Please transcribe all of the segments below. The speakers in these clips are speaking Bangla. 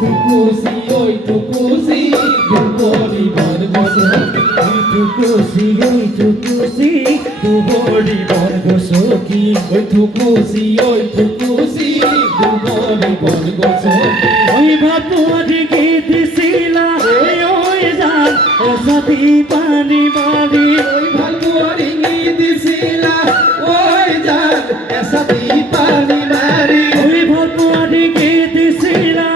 টুকুসি ওই টুকুসি দুবরি বর্গ সখী টুকুসি ওই টুকুসি দুবরি বর্গ সখী ওই টুকুসি ওই টুকুসি দুবরি বর্গ সখী ওই ভাতুয়ারি গীতিছিলা ওই যান সাথী পানি বাড়ি ওই ভাতুয়ারি গীতিছিলা ওই যান সাথী পানি মারি ওই ভাতুয়ারি গীতিছিলা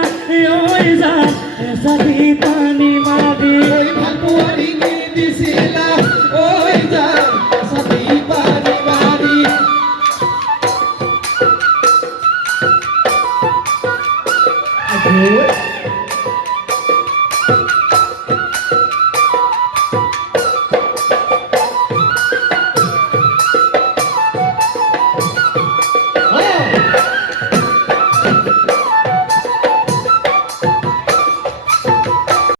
ওই যান সাথী পানি বাড়ি ওই ভাতুয়ারি গীতিছিলা ওই যান সাথী পানি মারি Good.